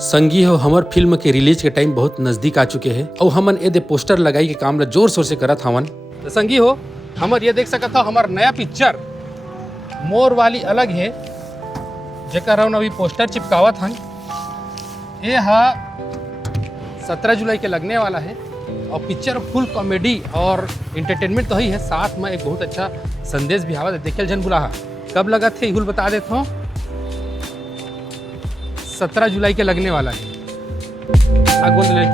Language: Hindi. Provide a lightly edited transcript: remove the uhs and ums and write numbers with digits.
संगी हो हमर फिल्म के रिलीज के टाइम बहुत नजदीक आ चुके हैं और हमन ए दे पोस्टर लगाई के काम ला जोर शोर से करत हवन। तो संगी हो हमर ये देख सकत हो हमार नया पिक्चर मोर वाली अलग है जेकर हम अभी पोस्टर चिपकावत हन। ये हा 17 जुलाई के लगने वाला है और पिक्चर फुल कॉमेडी और इंटरटेनमेंट तो ही है, साथ में एक बहुत अच्छा संदेश भी आवा देखे जन बुला। कब लगा थे इहुल बता देता हूँ, 17 जुलाई के लगने वाला है। बोल ले